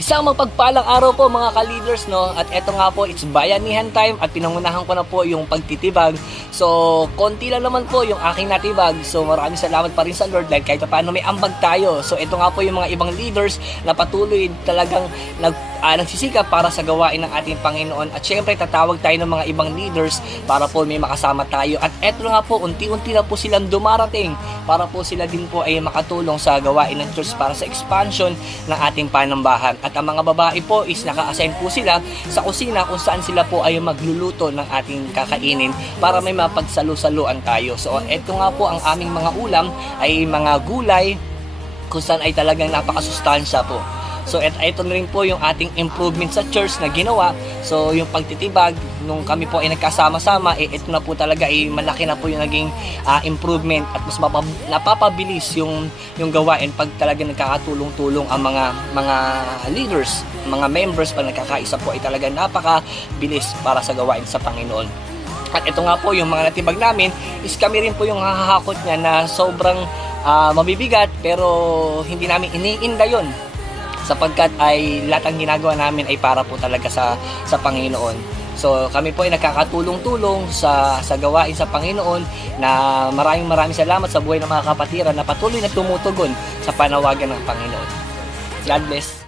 Isang mapagpalang araw po mga ka-leaders, no? At eto nga po, it's bayanihan time at pinangunahan ko na po yung pagtitibag. So, konti lang naman po yung aking natibag. So, maraming salamat pa rin sa Lord dahil kahit paano may ambag tayo. So, eto nga po yung mga ibang leaders na patuloy talagang nagsisikap para sa gawain ng ating Panginoon. At syempre, tatawag tayo ng mga ibang leaders para po may makasama tayo. At eto nga po, unti-unti na po silang dumarating para po sila din po ay makatulong sa gawain ng church para sa expansion ng ating panambahan. At ang mga babae po is naka-assign po sila sa kusina kung saan sila po ay magluluto ng ating kakainin para may mapagsalu-saluan tayo. So eto nga po ang aming mga ulam ay mga gulay kung saan ay talagang napakasustansya po. So ito na rin po yung ating improvement sa church na ginawa. So yung pagtitibag nung kami po ay nagkasama-sama, ito na po talaga ay malaki na po yung naging improvement at mas napapabilis yung gawain pag talaga nagkakatulong-tulong ang mga leaders, mga members pag nagkakaisa po ay talaga napakabilis para sa gawain sa Panginoon. At ito nga po yung mga natibag namin is kami rin po yung hahakot niya na sobrang mabibigat pero hindi namin iniinda yun sapagkat ay lahat ang ginagawa namin ay para po talaga sa Panginoon. So kami po ay nagkakatulong-tulong sa gawain sa Panginoon na maraming salamat sa buhay ng mga kapatiran na patuloy na tumutugon sa panawagan ng Panginoon. God bless.